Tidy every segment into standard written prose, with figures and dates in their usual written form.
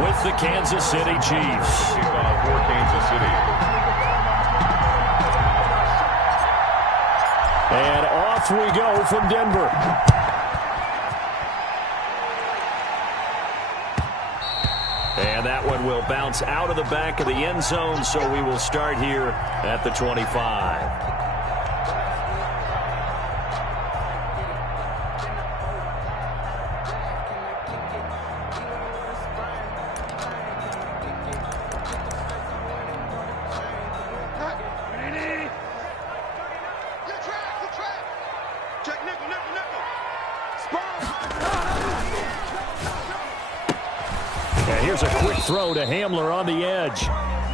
with the Kansas City Chiefs. Kickoff for Kansas City. And off we go from Denver. And that one will bounce out of the back of the end zone, so we will start here at the 25. Here's a quick throw to Hamler on the edge.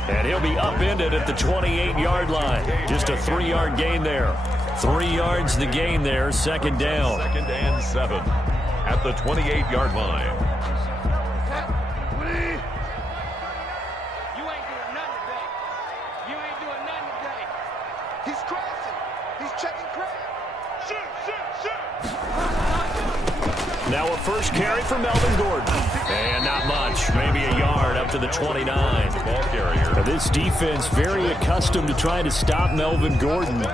And he'll be upended at the 28-yard line. Just a 3-yard gain there. 3 yards the gain there, second down. 2nd and 7 at the 28-yard line. You ain't doing nothing today. You ain't doing nothing today. He's crossing. He's checking crap. Shoot, shoot, shoot. Now a first carry for Melvin Gordon. And not much, maybe a yard up to the 29. Ball carrier. Now this defense very accustomed to trying to stop Melvin Gordon.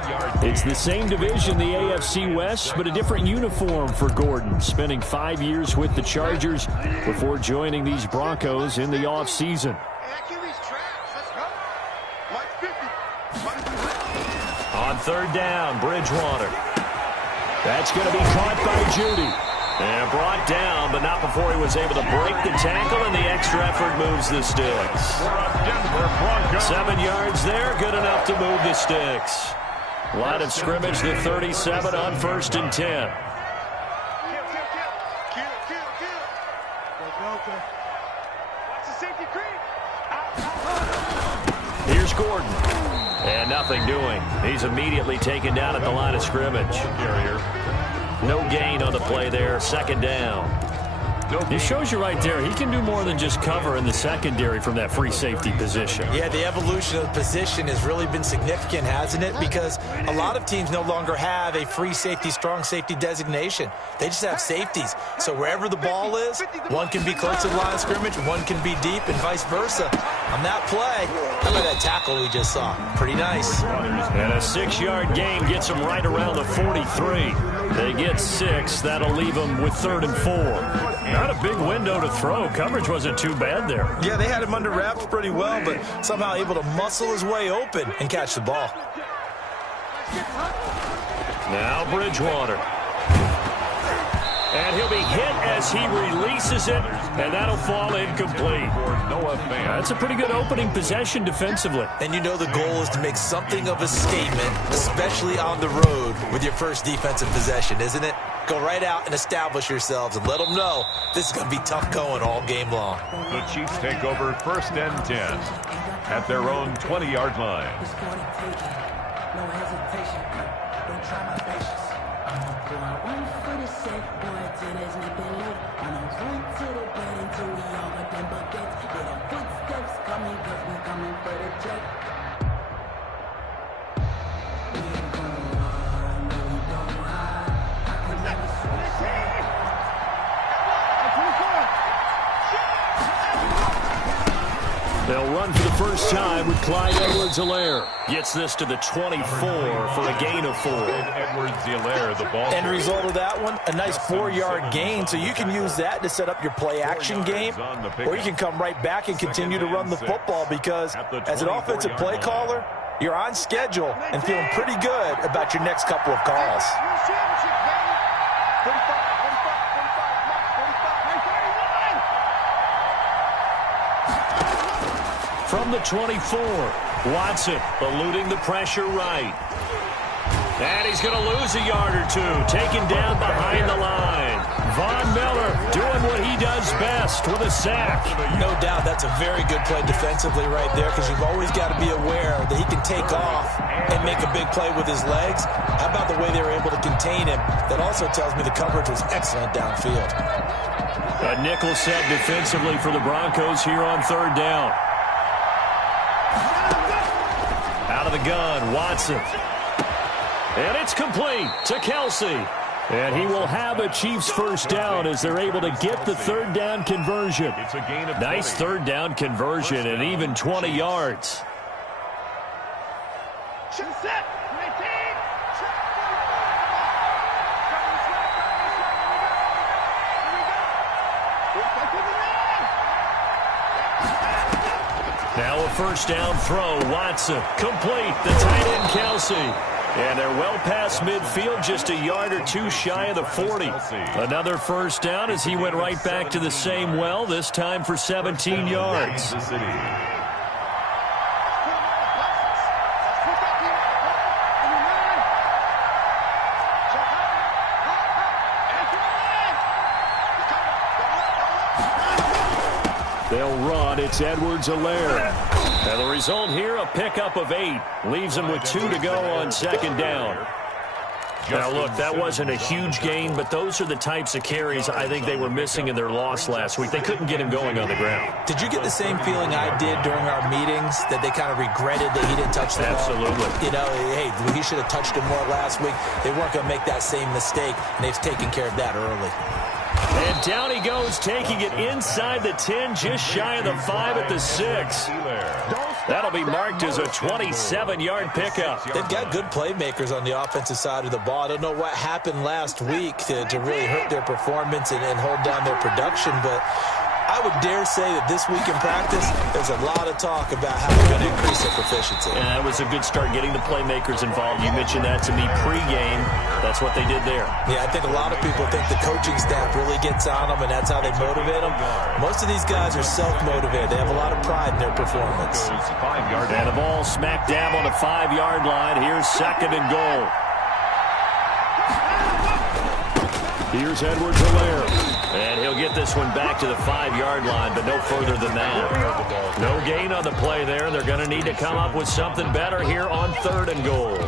It's the same division, the AFC West, but a different uniform for Gordon, spending 5 years with the Chargers before joining these Broncos in the offseason. On third down, Bridgewater. That's going to be caught by Judy. And brought down, but not before he was able to break the tackle, and the extra effort moves the sticks. 7 yards there, good enough to move the sticks. Line of scrimmage, the 37 on 1st and 10. Here's Gordon. And nothing doing. He's immediately taken down at the line of scrimmage. Carrier. No gain on the play there, second down. It shows you right there, he can do more than just cover in the secondary from that free safety position. Yeah, the evolution of the position has really been significant, hasn't it? Because a lot of teams no longer have a free safety, strong safety designation. They just have safeties. So wherever the ball is, one can be close to the line of scrimmage, one can be deep, and vice versa. On that play, how about that tackle we just saw? Pretty nice. And a 6-yard gain gets them right around the 43. They get 6. That'll leave them with 3rd and 4. Not a big window to throw. Coverage wasn't too bad there. Yeah, they had him under wraps pretty well, but somehow able to muscle his way open and catch the ball. Now Bridgewater. And he'll be hit as he releases it, and that'll fall incomplete. That's a pretty good opening possession defensively. And you know the goal is to make something of a statement, especially on the road with your first defensive possession, isn't it? Go right out and establish yourselves and let them know this is going to be tough going all game long. The Chiefs take over 1st and 10 at their own 20-yard line. No hesitation. Don't try my patience. One for the set, boy, till there's nothing left. On a run to the bed until we all got them buckets. Yeah, the footsteps coming, cause we coming for the check. We ain't gonna run, no, we don't hide. I can never switch. They'll run for the first time with Clyde Edwards-Helaire. Gets this to the 24 for a gain of 4. Edwards-Helaire, the ball. End result of that one, a nice 4-yard gain. So you can use that to set up your play-action game, or you can come right back and continue to run the football because as an offensive play caller, you're on schedule and feeling pretty good about your next couple of calls. From the 24, Watson eluding the pressure right. And he's going to lose a yard or two, taken down behind the line. Von Miller doing what he does best with a sack. No doubt that's a very good play defensively right there because you've always got to be aware that he can take off and make a big play with his legs. How about the way they were able to contain him? That also tells me the coverage was excellent downfield. A nickel set defensively for the Broncos here on 3rd down. Out of the gun, Watson. And it's complete to Kelsey. And he will have a Chiefs first down as they're able to get the third down conversion. It's a gain of Nice 20. third down conversion and even 20 yards. Set. 19. Now a first down throw. Watson complete. The tight end Kelsey. And they're well past midfield, just a yard or two shy of the 40. Another first down as he went right back to the same well, this time for 17 yards. They'll run. It's Edwards-Helaire. And the result here, a pickup of 8. Leaves them with 2 to go on second down. Now, look, that wasn't a huge gain, but those are the types of carries I think they were missing in their loss last week. They couldn't get him going on the ground. Did you get the same feeling I did during our meetings, that they kind of regretted that he didn't touch the ball? Absolutely. You know, hey, he should have touched him more last week. They weren't going to make that same mistake, and they've taken care of that early. And down he goes, taking it inside the 10, just shy of the 5 at the 6. That'll be marked as a 27-yard pickup. They've got good playmakers on the offensive side of the ball. I don't know what happened last week to really hurt their performance and hold down their production, but I would dare say that this week in practice, there's a lot of talk about how they're going to increase their proficiency. And that was a good start, getting the playmakers involved. You mentioned that to me pregame. That's what they did there. Yeah, I think a lot of people think the coaching staff really gets on them, and that's how they motivate them. Most of these guys are self-motivated. They have a lot of pride in their performance. And the ball smack dab on the 5-yard line. Here's second and goal. Here's Edwards-Helaire. And he'll get this one back to the 5-yard line, but no further than that. No gain on the play there. They're going to need to come up with something better here on third and goal.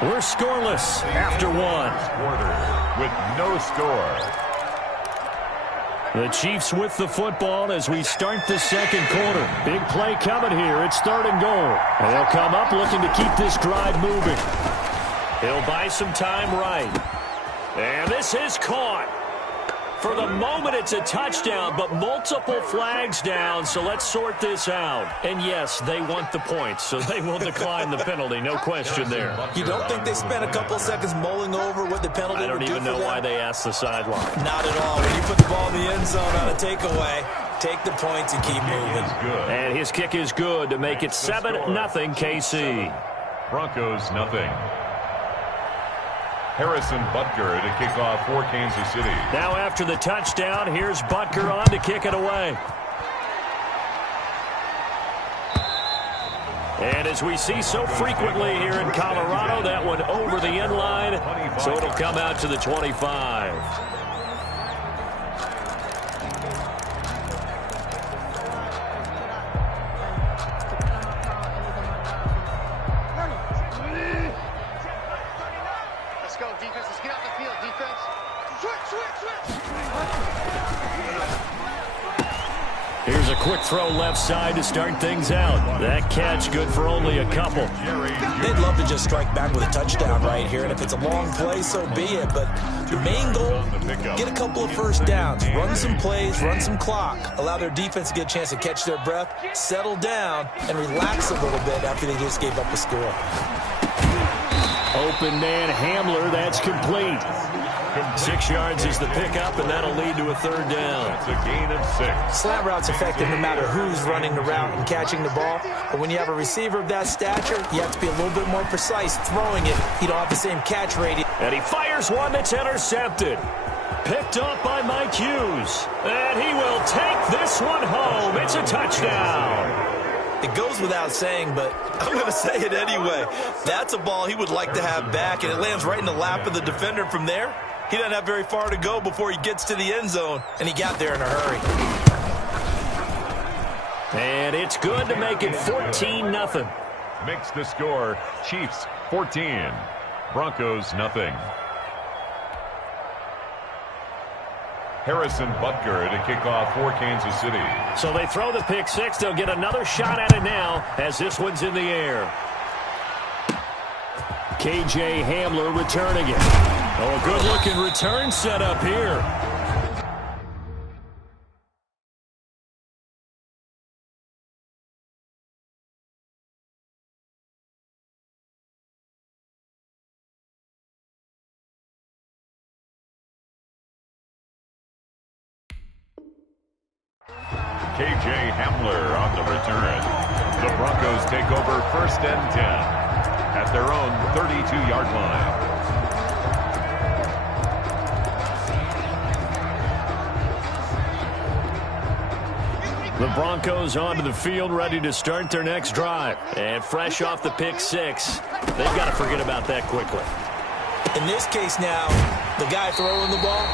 We're scoreless after 1. With no score. The Chiefs with the football as we start the second quarter. Big play coming here. It's third and goal. And they'll come up looking to keep this drive moving. He'll buy some time right. And this is caught. For the moment, it's a touchdown, but multiple flags down, so let's sort this out. And yes, they want the points, so they will decline the penalty, no question there. You don't think they spent a couple seconds mulling over what the penalty would do for them? I don't even know why they asked the sideline. Not at all. When you put the ball in the end zone on a takeaway, take the points and keep moving. And his kick is good to make it 7-0 KC. Broncos, nothing. Harrison Butker to kick off for Kansas City. Now after the touchdown, here's Butker on to kick it away. And as we see so frequently here in Colorado, that one over the end line, so it'll come out to the 25. Here's a quick throw left side to start things out. That catch good for only a couple. They'd love to just strike back with a touchdown right here, and if it's a long play, so be it. But the main goal, get a couple of first downs, run some plays, run some clock, allow their defense to get a chance to catch their breath, settle down, and relax a little bit after they just gave up a score. Open man Hamler, that's complete. 6 yards is the pickup, and that'll lead to a third down. It's a gain of 6. Slant route's effective no matter who's running the route and catching the ball. But when you have a receiver of that stature, you have to be a little bit more precise throwing it. You don't have the same catch radius. And he fires one that's intercepted. Picked up by Mike Hughes. And he will take this one home. It's a touchdown. It goes without saying, but I'm going to say it anyway. That's a ball he would like to have back, and it lands right in the lap of the defender from there. He doesn't have very far to go before he gets to the end zone, and he got there in a hurry. And it's good to make it 14-0. Makes the score Chiefs 14. Broncos, nothing. Harrison Butker to kick off for Kansas City. So they throw the pick six. They'll get another shot at it now as this one's in the air. K.J. Hamler returning it. Oh, a good-looking return set up here. K.J. Hamler on the return. The Broncos take over 1st and 10 at their own 32-yard line. The Broncos onto the field, ready to start their next drive. And fresh off the pick six, they've got to forget about that quickly. In this case now, the guy throwing the ball,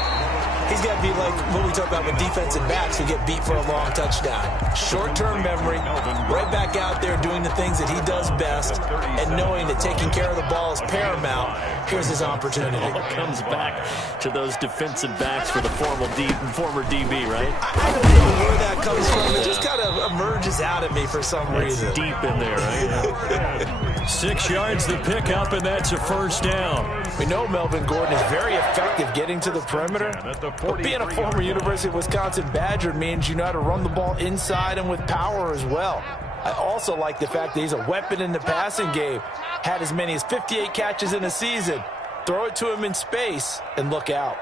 he's got to be like what we talk about with defensive backs who get beat for a long touchdown. Short-term memory, right back out there doing the things that he does best, and knowing that taking care of the ball is paramount. Here's his opportunity. It all comes back to those defensive backs for the former DB, right? I don't know where that comes from. It just kind of emerges out of me for some reason. It's deep in there, right? 6 yards the pickup, and that's a first down. We know Melvin Gordon is very effective getting to the perimeter, but being a former University of Wisconsin Badger means you know how to run the ball inside and with power as well. I also like the fact that he's a weapon in the passing game. Had as many as 58 catches in a season. Throw it to him in space and look out.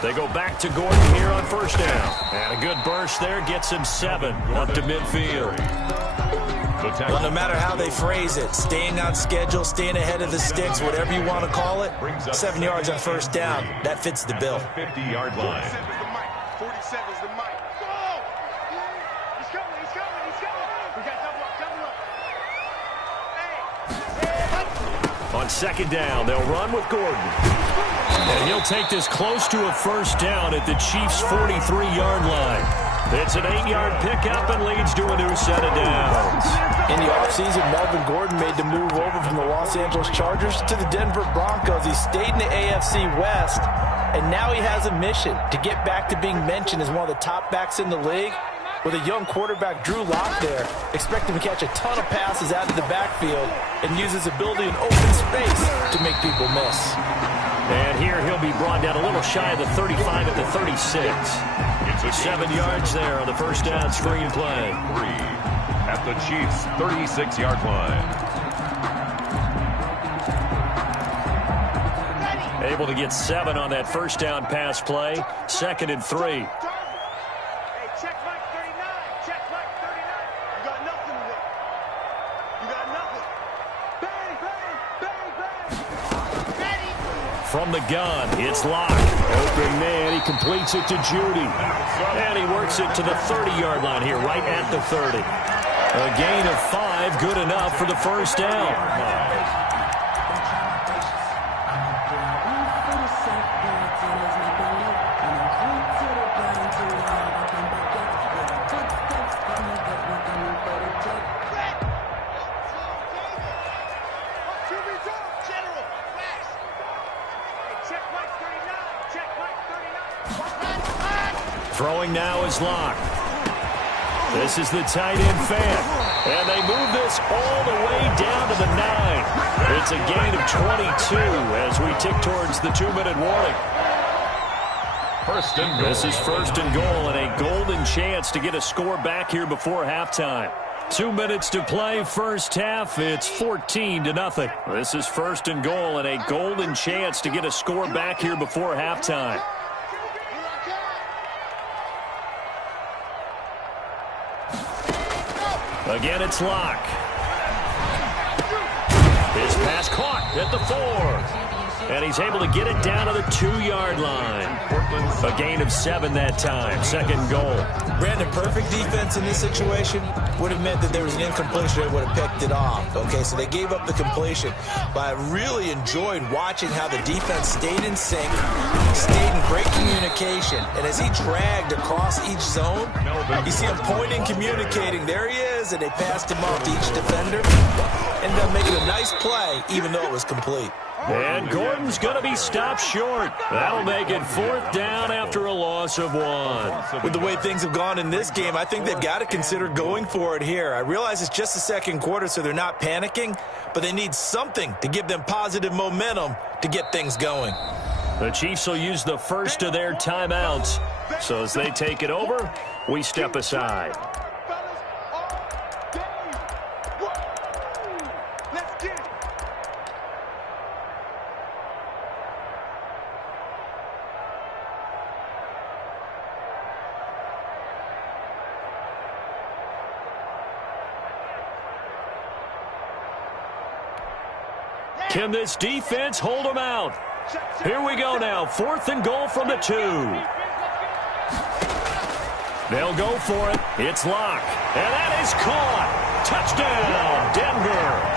They go back to Gordon here on first down. And a good burst there gets him 7 up to midfield. Well, no matter how they phrase it, staying on schedule, staying ahead of the sticks, whatever you want to call it, 7 yards on first down, that fits the bill. 50-yard line. 47 is the mic. Go! He's coming. We got double up. Hey! On second down, they'll run with Gordon. And he'll take this close to a first down at the Chiefs' 43-yard line. It's an 8-yard pickup and leads to a new set of downs. In the offseason, Melvin Gordon made the move over from the Los Angeles Chargers to the Denver Broncos. He stayed in the AFC West, and now he has a mission to get back to being mentioned as one of the top backs in the league. With a young quarterback, Drew Lock there, expect him to catch a ton of passes out of the backfield and use his ability in open space to make people miss. And here he'll be brought down a little shy of the 35 at the 36. It's 7 yards there on the first down screen play. 3 at the Chiefs' 36-yard line. Able to get 7 on that first down pass play. 2nd and 3. Hey, check Mike 39. Check Mike 39. You got nothing today. You got nothing. Bang, bang, bang, bang. Ready. From the gun, it's Locke. Open man, he completes it to Judy. And he works it to the 30-yard line here, right at the 30. A gain of 5, good enough for the first down. Throwing now is Locke. This is the tight end fan. And they move this all the way down to the 9. It's a gain of 22 as we tick towards the 2-minute warning. First and goal. This is first and goal and a golden chance to get a score back here before halftime. 2 minutes to play, first half. It's 14-0. This is first and goal and a golden chance to get a score back here before halftime. Again, it's Locke. His pass caught at the 4. And he's able to get it down to the 2-yard line. A gain of 7 that time. Second goal. Brandon, perfect defense in this situation would have meant that there was an incompletion that would have picked it off. Okay, so they gave up the completion. But I really enjoyed watching how the defense stayed in sync, stayed in great communication. And as he dragged across each zone, you see him pointing, communicating. There he is. is, and they passed him off to each defender. Ended up making a nice play, even though it was complete. And Gordon's going to be stopped short. That'll make it 4th down after a loss of 1. With the way things have gone in this game, I think they've got to consider going for it here. I realize it's just the second quarter, so they're not panicking, but they need something to give them positive momentum to get things going. The Chiefs will use the first of their timeouts. So as they take it over, we step aside. Can this defense hold them out? Here we go now. 4th and goal from the 2. They'll go for it. It's Locke. And that is caught. Touchdown, Denver.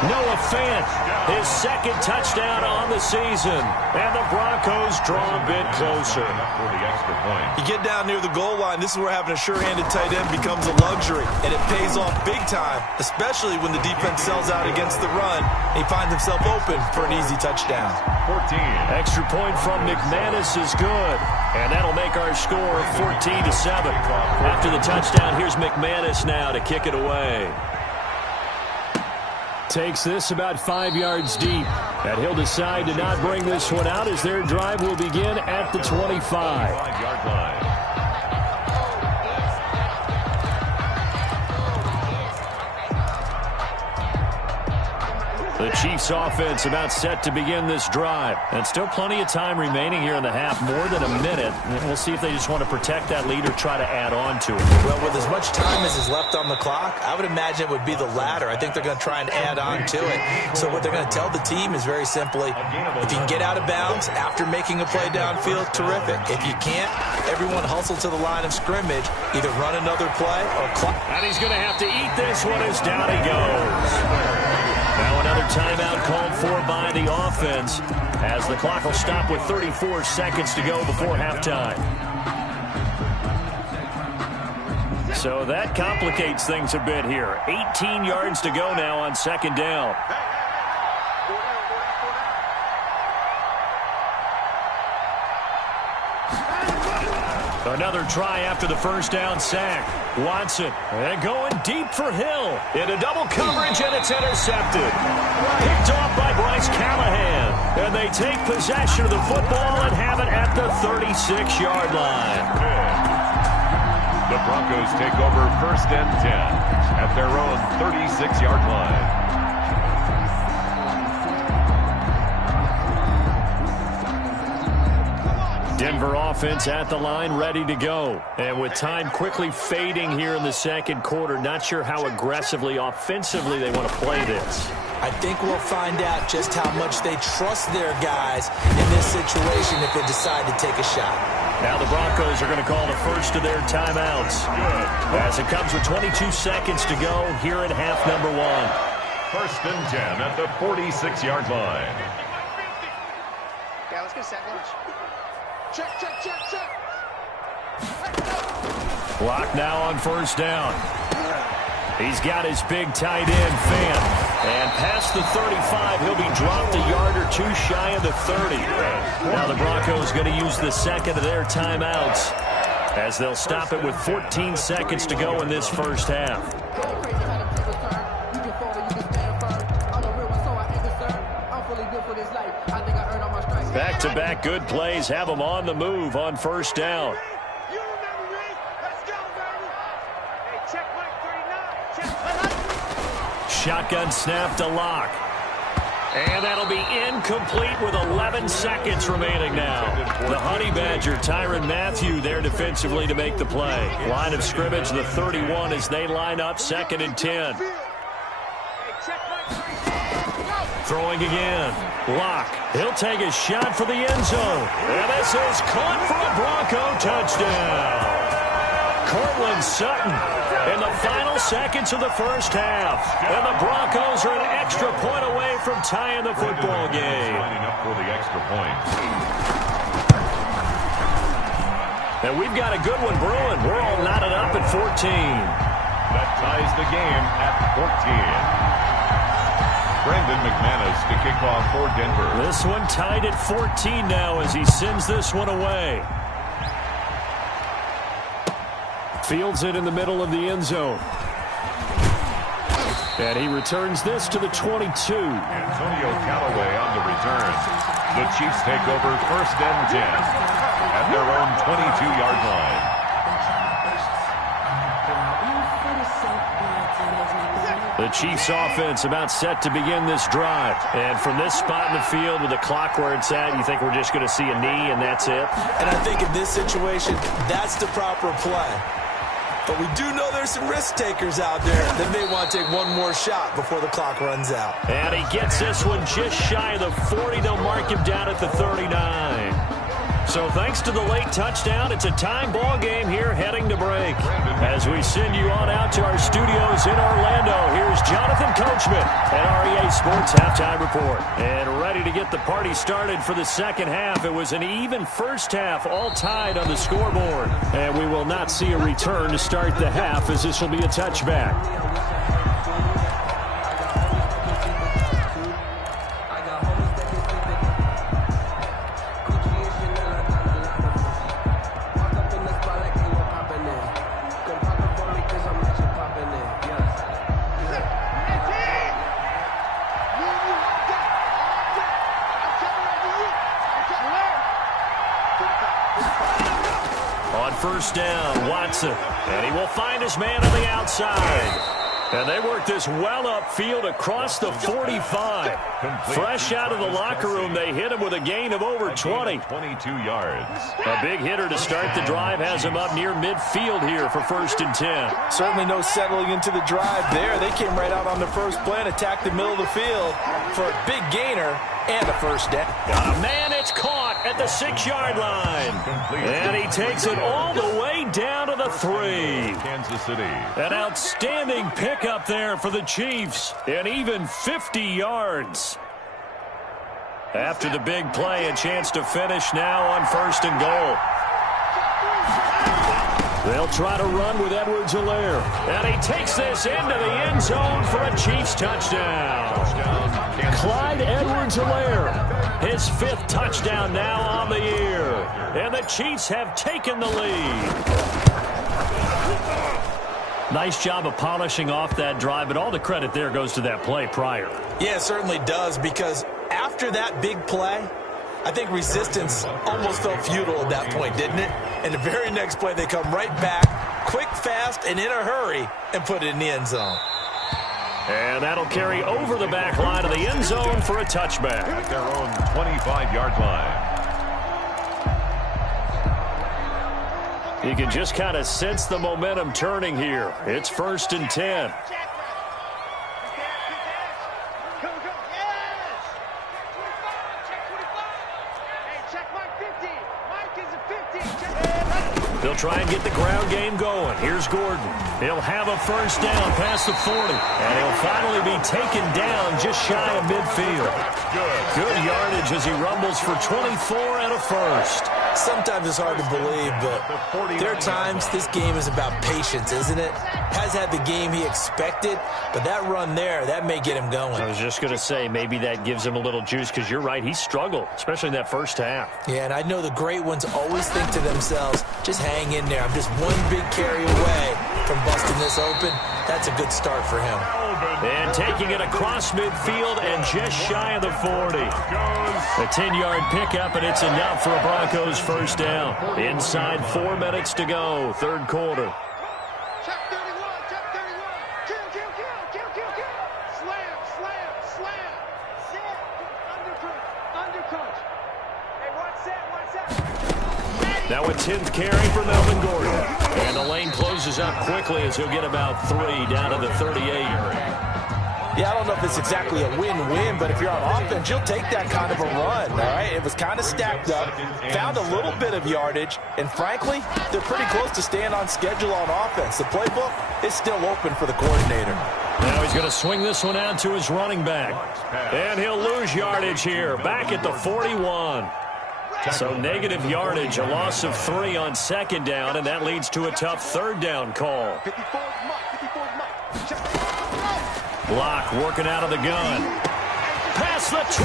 Noah Fant, his second touchdown on the season. And the Broncos draw a bit closer. For the extra point. You get down near the goal line, this is where having a sure-handed tight end becomes a luxury. And it pays off big time, especially when the defense sells out against the run. And he finds himself open for an easy touchdown. 14. Extra point from McManus is good. And that'll make our score 14-7. After the touchdown, here's McManus now to kick it away. Takes this about 5 yards deep. And he'll decide to not bring this one out as their drive will begin at the 25. 5-yard line. The Chiefs offense about set to begin this drive. And still plenty of time remaining here in the half, more than a minute. And we'll see if they just want to protect that lead or try to add on to it. Well, with as much time as is left on the clock, I would imagine it would be the latter. I think they're going to try and add on to it. So what they're going to tell the team is very simply, if you can get out of bounds after making a play downfield, terrific. If you can't, everyone hustle to the line of scrimmage, either run another play or clock. And he's going to have to eat this one as down he goes. Now another timeout called for by the offense as the clock will stop with 34 seconds to go before halftime. So that complicates things a bit here. 18 yards to go now on 2nd down. Another try after the first down sack. Watson, and going deep for Hill. Into double coverage, and it's intercepted. Picked off by Bryce Callahan. And they take possession of the football and have it at the 36-yard line. The Broncos take over 1st and 10 at their own 36-yard line. Denver offense at the line, ready to go. And with time quickly fading here in the second quarter, not sure how aggressively, offensively they want to play this. I think we'll find out just how much they trust their guys in this situation if they decide to take a shot. Now the Broncos are going to call the first of their timeouts. As it comes with 22 seconds to go here in half number 1. 1st and 10 at the 46-yard line. Yeah, let's get a sack lunch. Check, check, check, check. Clock now on 1st down. He's got his big tight end, Fant. And past the 35, he'll be dropped a yard or two shy of the 30. Now the Broncos going to use the second of their timeouts as they'll stop it with 14 seconds to go in this first half. Back-to-back good plays have them on the move on 1st down. You remember me? Let's go, baby. Hey, check Mike 39. Check. Shotgun snap to Locke. And that'll be incomplete with 11 seconds remaining now. The Honey Badger, Tyrann Mathieu, there defensively to make the play. Line of scrimmage, the 31 as they line up 2nd and 10. Hey, check Mike 39. Throwing again. Locke. He'll take a shot for the end zone. And this is caught for a Bronco touchdown. Cortland Sutton in the final seconds of the first half. And the Broncos are an extra point away from tying the football game. Lining up for the extra point. And we've got a good one brewing. We're all knotted up at 14. That ties the game at 14. Brandon McManus to kick off for Denver. This one tied at 14 now as he sends this one away. Fields it in the middle of the end zone. And he returns this to the 22. Antonio Callaway on the return. The Chiefs take over first and 10 at their own 22-yard line. The Chiefs offense about set to begin this drive. And from this spot in the field with the clock where it's at, you think we're just going to see a knee and that's it? And I think in this situation, that's the proper play. But we do know there's some risk takers out there that may want to take one more shot before the clock runs out. And he gets this one just shy of the 40. They'll mark him down at the 39. So thanks to the late touchdown, it's a time ball game here heading to break. As we send you on out to our studios in Orlando, here's Jonathan Coachman at REA Sports Halftime Report. And ready to get the party started for the second half. It was an even first half, all tied on the scoreboard. And we will not see a return to start the half as this will be a touchback. First down, Watson, and he will find his man on the outside. And they work this well upfield across the 45. Fresh out of the locker room, they hit him with a gain of over 20. 22 yards. A big hitter to start the drive has him up near midfield here for first and 10. Certainly no settling into the drive there. They came right out on the first play and attacked the middle of the field for a big gainer and a first down. Got a man, it's caught at the 6-yard line. And he takes it all the way down to the 3. Kansas City. An outstanding pickup there for the Chiefs. And even 50 yards. After the big play, a chance to finish now on first and goal. They'll try to run with Edwards-Helaire. And he takes this into the end zone for a Chiefs touchdown. Clyde Edwards-Helaire, his 5th touchdown now on the year. And the Chiefs have taken the lead. Nice job of polishing off that drive, but all the credit there goes to that play prior. Yeah, it certainly does, because after that big play, I think resistance almost felt futile at that point, didn't it? And the very next play, they come right back, quick, fast, and in a hurry, and put it in the end zone. And that'll carry over the back line of the end zone for a touchback. At their own 25-yard line. You can just kind of sense the momentum turning here. It's first and 10. They'll try and get the ground game going. Here's Gordon. He'll have a first down past the 40. And he'll finally be taken down just shy of midfield. Good yardage as he rumbles for 24 and a first. Sometimes it's hard to believe, but there are times this game is about patience, isn't it? Has had the game he expected, but that run there, that may get him going. I was just going to say, maybe that gives him a little juice, because you're right, he struggled, especially in that first half. Yeah, and I know the great ones always think to themselves, just hang in there. I'm just one big carry away from busting this open. That's a good start for him. And taking it across midfield and just shy of the 40. A 10-yard pickup, and it's enough for a Broncos first down. Inside 4 minutes to go, third quarter. Check 31, check 31. Kill. Slam. Set. Undercut. Hey, what's that? Now a 10th carry for Melvin Gordon. And the lane closes up quickly as he'll get about 3 down to the 38. Yeah, I don't know if it's exactly a win-win, but if you're on offense, you'll take that kind of a run, all right? It was kind of stacked up, found a little bit of yardage, and frankly, they're pretty close to staying on schedule on offense. The playbook is still open for the coordinator. Now he's going to swing this one out to his running back. And he'll lose yardage here, back at the 41. So negative yardage, a loss of 3 on second down, and that leads to a tough third down call. 54 mark. Block working out of the gun. Past the 20.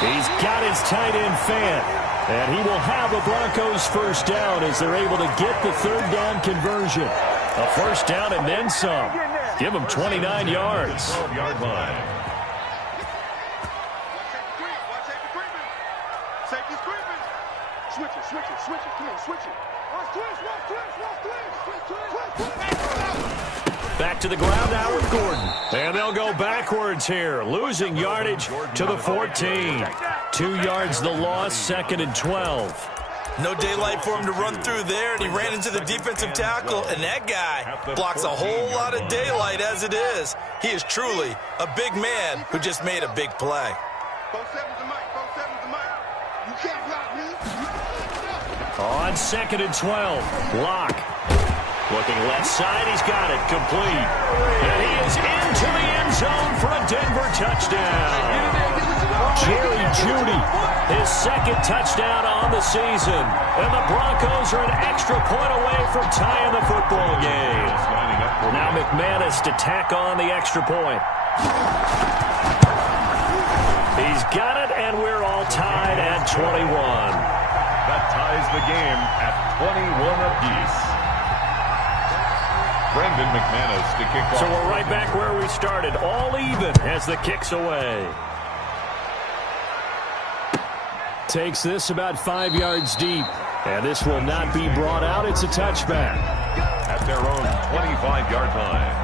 He's got his tight end fan. And he will have the Broncos first down as they're able to get the third down conversion. A first down and then some. Give him 29 yards. 12-yard line. Safety's creeping. Switch it. Come on, switch it. Back to the ground now with Gordon. And they'll go backwards here, losing yardage to the 14. 2 yards the loss, 2nd and 12. No daylight for him to run through there, and he ran into the defensive tackle, and that guy blocks a whole lot of daylight as it is. He is truly a big man who just made a big play. 4-7's the mic. You can't block me. On 2nd and 12, Block. Looking left side, he's got it, complete. And he is into the end zone for a Denver touchdown. Jerry Jeudy, his 2nd touchdown on the season. And the Broncos are an extra point away from tying the football game. Now McManus to tack on the extra point. He's got it, and we're all tied at 21. That ties the game at 21 apiece. Brendan McManus to kick off. So we're right back where we started, all even as the kick's away. Takes this about 5 yards deep, and this will not be brought out. It's a touchback. At their own 25-yard line.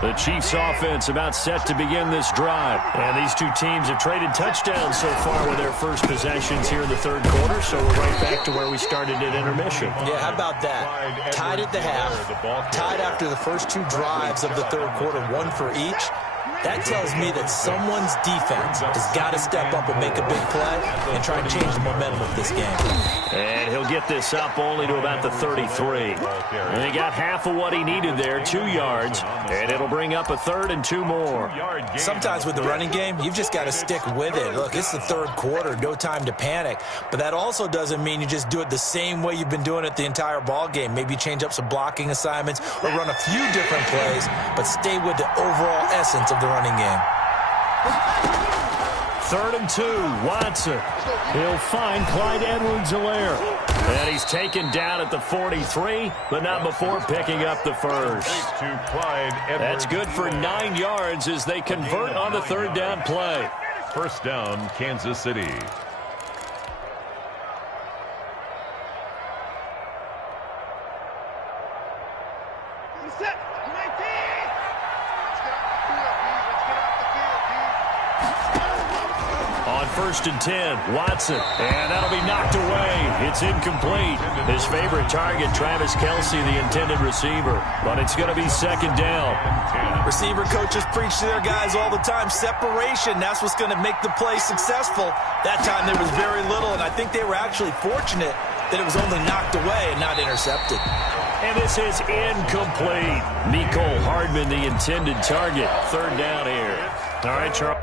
The Chiefs offense about set to begin this drive. And these two teams have traded touchdowns so far with their first possessions here in the third quarter. So we're right back to where we started at intermission. Yeah, how about that? Tied at the half, tied after the first 2 drives of the third quarter, 1 for each. That tells me that someone's defense has got to step up and make a big play and try and change the momentum of this game. And he'll get this up only to about the 33. And he got half of what he needed there, 2 yards, and it'll bring up a 3rd and 2 more. Sometimes with the running game, you've just got to stick with it. Look, it's the third quarter, no time to panic. But that also doesn't mean you just do it the same way you've been doing it the entire ball game. Maybe change up some blocking assignments or run a few different plays, but stay with the overall essence of the running game. 3rd and 2, Watson. He'll find Clyde Edwards-Helaire. And he's taken down at the 43, but not before picking up the first. That's good for 9 yards as they convert on the 3rd down play. First down, Kansas City. On 1st and 10, Watson, and that'll be knocked away. It's incomplete. His favorite target, Travis Kelce, the intended receiver, but it's going to be 2nd down. Receiver coaches preach to their guys all the time. Separation, that's what's going to make the play successful. That time there was very little, and I think they were actually fortunate that it was only knocked away and not intercepted. And this is incomplete. Mecole Hardman, the intended target. 3rd down here. All right, Charles.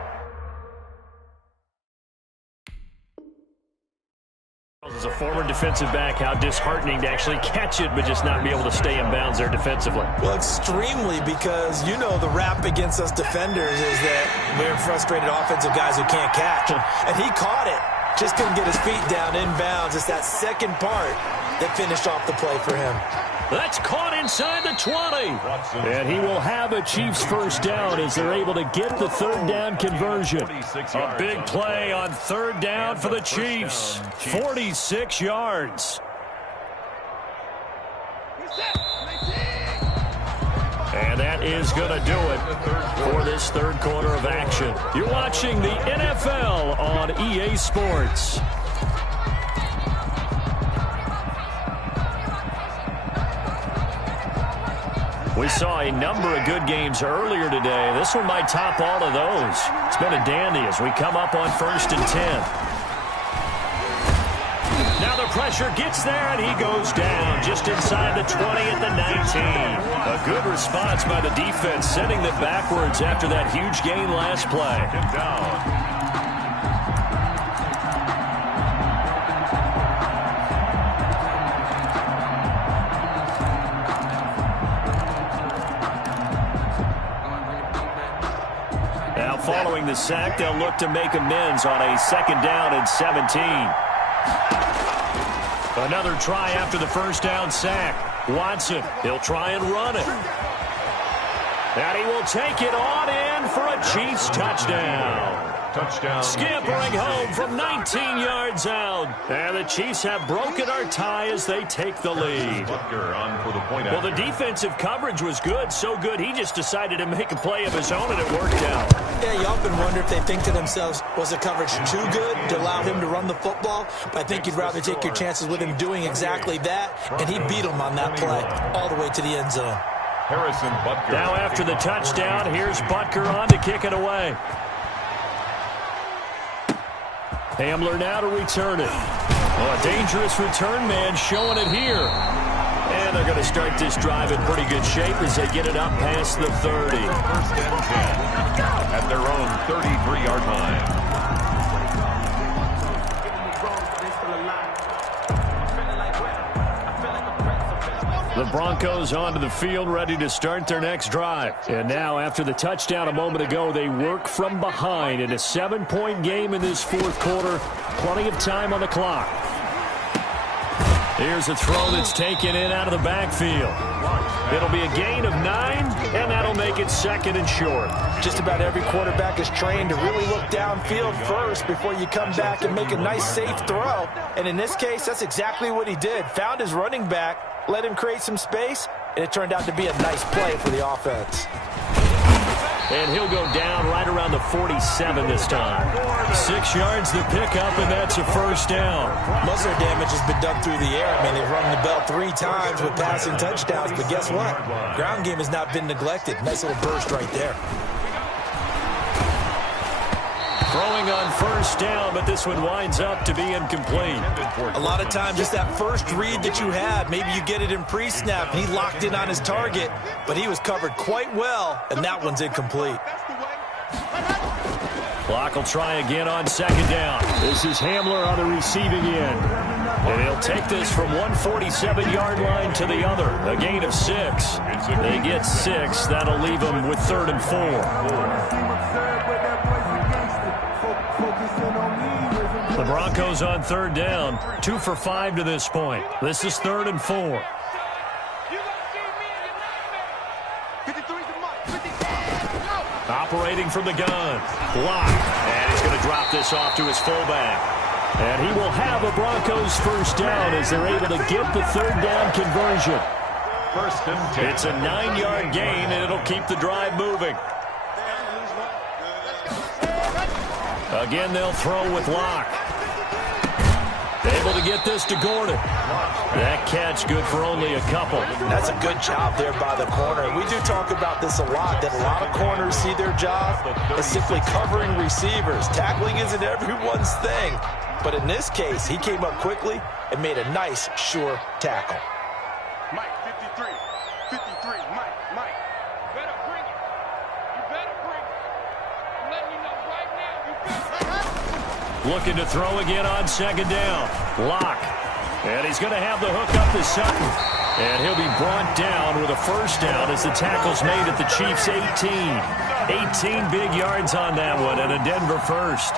As a former defensive back, how disheartening to actually catch it, but just not be able to stay in bounds there defensively. Well, extremely, because you know the rap against us defenders is that we're frustrated offensive guys who can't catch. And he caught it. Just couldn't get his feet down in bounds. It's that second part that finished off the play for him. That's caught inside the 20. And he will have a Chiefs first down as they're able to get the 3rd down conversion. A big play on 3rd down for the Chiefs. 46 yards. And that is going to do it for this third quarter of action. You're watching the NFL on EA Sports. We saw a number of good games earlier today. This one might top all of those. It's been a dandy as we come up on 1st and 10. Now the pressure, gets there, and he goes down just inside the 20 at the 19. A good response by the defense, sending them backwards after that huge gain last play. Second down. Following the sack, they'll look to make amends on a second down and 17. Another try after the first down sack. Watson, he'll try and run it. And he will take it on in for a Chiefs touchdown. Touchdown. Scampering home from 19 yards out. And the Chiefs have broken our tie as they take the lead. Butker on for the point. Well, the defensive coverage was good, so good he just decided to make a play of his own, and it worked out. Yeah, you often wonder if they think to themselves, was the coverage too good to allow him to run the football? But I think you'd rather take your chances with him doing exactly that, and he beat him on that play all the way to the end zone. Harrison Butker. Now after the touchdown, here's Butker on to kick it away. Hamler now to return it. Oh, a dangerous return man showing it here. And they're going to start this drive in pretty good shape as they get it up past the 30. First and 10 at their own 33-yard line. The Broncos onto the field, ready to start their next drive. And now, after the touchdown a moment ago, they work from behind in a 7-point game in this fourth quarter. Plenty of time on the clock. Here's a throw that's taken in out of the backfield. It'll be a gain of 9, and that'll make it second and short. Just about every quarterback is trained to really look downfield first before you come back and make a nice, safe throw. And in this case, that's exactly what he did. Found his running back, let him create some space, and it turned out to be a nice play for the offense. And he'll go down right around the 47 this time. 6 yards to pick up, and that's a first down. Most of their damage has been done through the air. I mean, they've rung the bell 3 times with passing touchdowns, but guess what? Ground game has not been neglected. Nice little burst right there. Throwing on first down, but this one winds up to be incomplete. A lot of times, just that first read that you have, maybe you get it in pre-snap, and he locked in on his target, but he was covered quite well, and that one's incomplete. Clock will try again on second down. This is Hamler on the receiving end. And he'll take this from 147-yard line to the other. A gain of 6. They get 6. That'll leave them with 3rd and 4. The Broncos on 3rd down. 2 for 5 to this point. This is 3rd and 4. Operating from the gun. Block. And he's going to drop this off to his fullback. And he will have a Broncos first down as they're able to get the 3rd down conversion. First and 10. It's a 9-yard gain, and it'll keep the drive moving. Again, they'll throw with Locke. Able to get this to Gordon. That catch good for only a couple. That's a good job there by the corner. We do talk about this a lot, that a lot of corners see their job as simply covering receivers. Tackling isn't everyone's thing. But in this case, he came up quickly and made a nice, sure tackle. Mike, 53. 53. Mike. You better bring it. You better bring it. I'm letting you know right now. You better. Looking to throw again on second down. Locke. And he's going to have the hook up to Sutton. And he'll be brought down with a first down as the tackle's made at the Chiefs' 18. 18 big yards on that one, and a Denver first.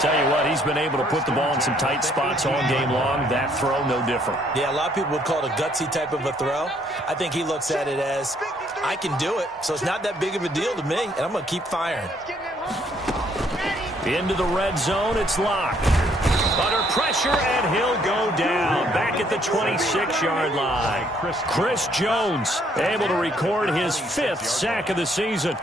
Tell you what, he's been able to put the ball in some tight spots all game long. That throw, no different. Yeah, a lot of people would call it a gutsy type of a throw. I think he looks at it as, I can do it, so it's not that big of a deal to me, and I'm going to keep firing. Into the red zone, it's Locke. Under pressure, and he'll go down. Back at the 26-yard line. Chris Jones able to record his 5th sack of the season.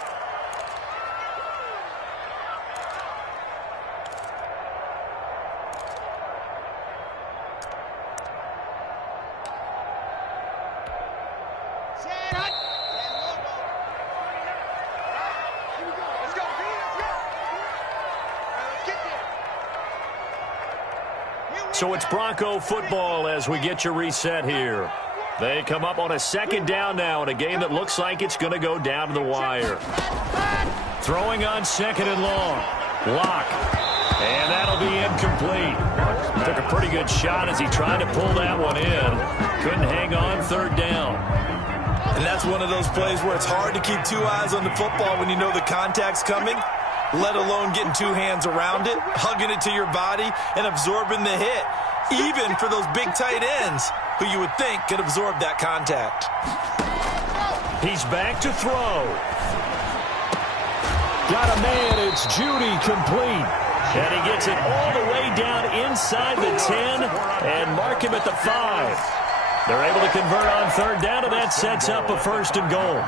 So it's Bronco football as we get you reset here. They come up on a second down now in a game that looks like it's going to go down to the wire. Throwing on second and long. Lock. And that'll be incomplete. Took a pretty good shot as he tried to pull that one in. Couldn't hang on third down. And that's one of those plays where it's hard to keep two eyes on the football when you know the contact's coming, let alone getting two hands around it, hugging it to your body, and absorbing the hit, even for those big tight ends who you would think could absorb that contact. He's back to throw. Got a man. It's Judy, complete. And he gets it all the way down inside the 10 and mark him at the 5. They're able to convert on third down, and that sets up a first and goal.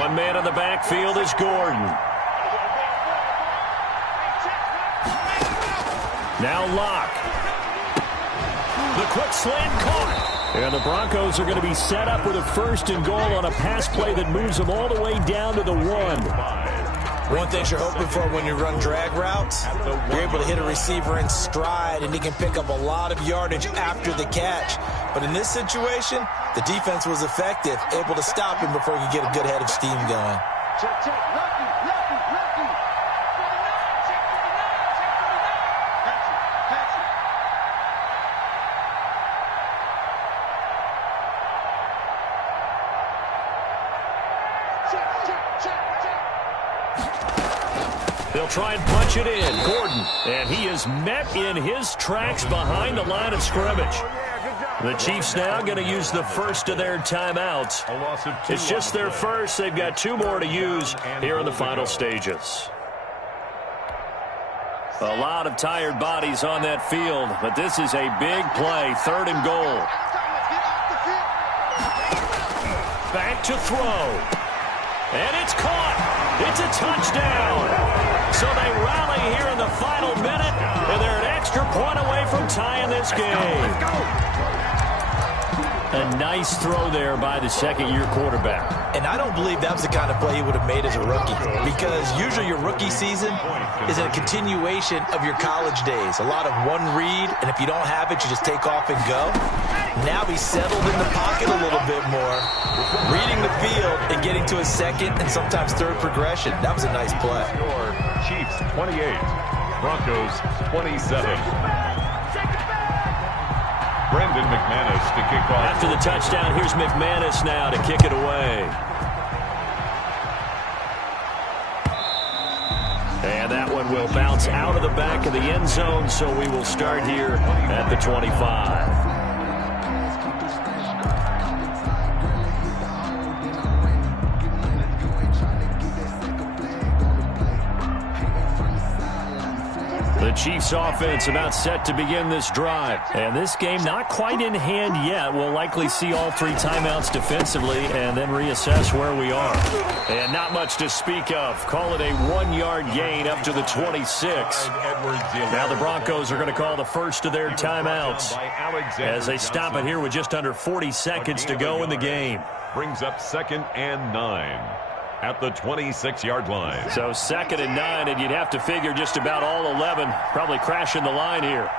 One man in the backfield is Gordon. Now Locke. The quick slant caught. And the Broncos are going to be set up with a first and goal on a pass play that moves them all the way down to the 1. One thing you're hoping for when you run drag routes, you're able to hit a receiver in stride, and he can pick up a lot of yardage after the catch. But in this situation, the defense was effective, able to stop him before he could get a good head of steam going. Check, check. Lucky, lucky, lucky. Catch it. They'll try and punch it in. Gordon. And he is met in his tracks behind the line of scrimmage. The Chiefs now going to use the first of their timeouts. It's just their first. They've got 2 more to use here in the final stages. A lot of tired bodies on that field, but this is a big play. Third and goal. Back to throw. And it's caught. It's a touchdown. So they rally here in the final minute, and they're an extra point away from tying this game. A nice throw there by the second-year quarterback. And I don't believe that was the kind of play he would have made as a rookie, because usually your rookie season is a continuation of your college days. A lot of one read, and if you don't have it, you just take off and go. Now he's settled in the pocket a little bit more, reading the field and getting to his second and sometimes third progression. That was a nice play. Chiefs 28, Broncos 27. Brendan McManus to kick off. After the touchdown, here's McManus now to kick it away. And that one will bounce out of the back of the end zone, so we will start here at the 25. The Chiefs offense about set to begin this drive. And this game not quite in hand yet. We'll likely see all 3 timeouts defensively and then reassess where we are. And not much to speak of. Call it a 1-yard gain up to the 26. Now the Broncos are going to call the first of their timeouts as they stop it here with just under 40 seconds to go in the game. Brings up 2nd and 9. At the 26-yard line. So 2nd and 9, and you'd have to figure just about all 11 probably crashing the line here.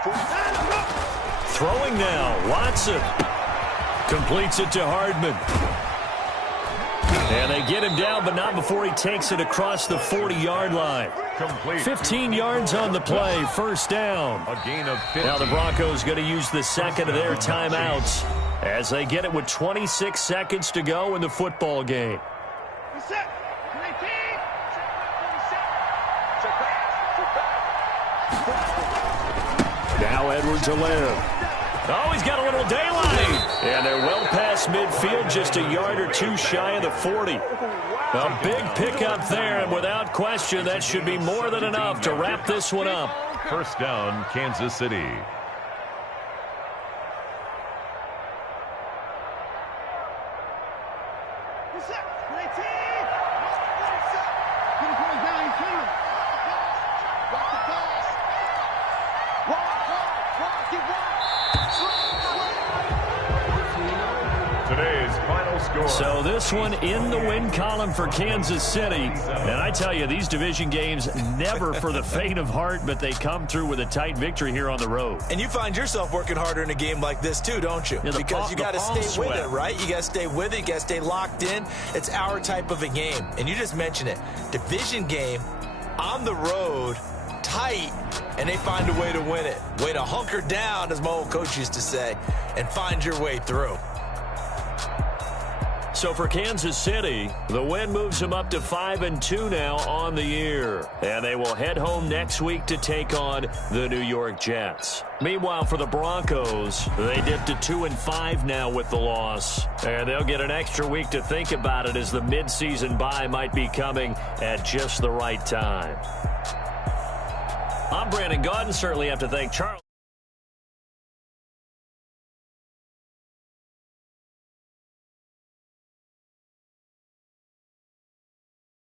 Throwing now, Watson. Completes it to Hardman. And they get him down, but not before he takes it across the 40-yard line. Complete. 15 yards on the play, first down. A gain of 50. Now the Broncos going to use the second of their timeouts as they get it with 26 seconds to go in the football game. Now Edwards-Helaire. Oh, he's got a little daylight. And they're well past midfield, just a yard or 2 shy of the 40. A big pickup there, and without question, that should be more than enough to wrap this one up. First down, Kansas City. this one in the win column for Kansas City. And I tell you, these division games never for the faint of heart, but they come through with a tight victory here on the road. And you find yourself working harder in a game like this too, don't you? Yeah, because you got to stay with it, right? You got to stay with it. You got to stay locked in. It's our type of a game. And you just mentioned it. Division game on the road, tight, and they find a way to win it. Way to hunker down, as my old coach used to say, and find your way through. So for Kansas City, the win moves them up to 5-2 now on the year. And they will head home next week to take on the New York Jets. Meanwhile, for the Broncos, they dipped to 2-5 now with the loss. And they'll get an extra week to think about it as the midseason bye might be coming at just the right time. I'm Brandon Gaudin. Certainly have to thank Charles.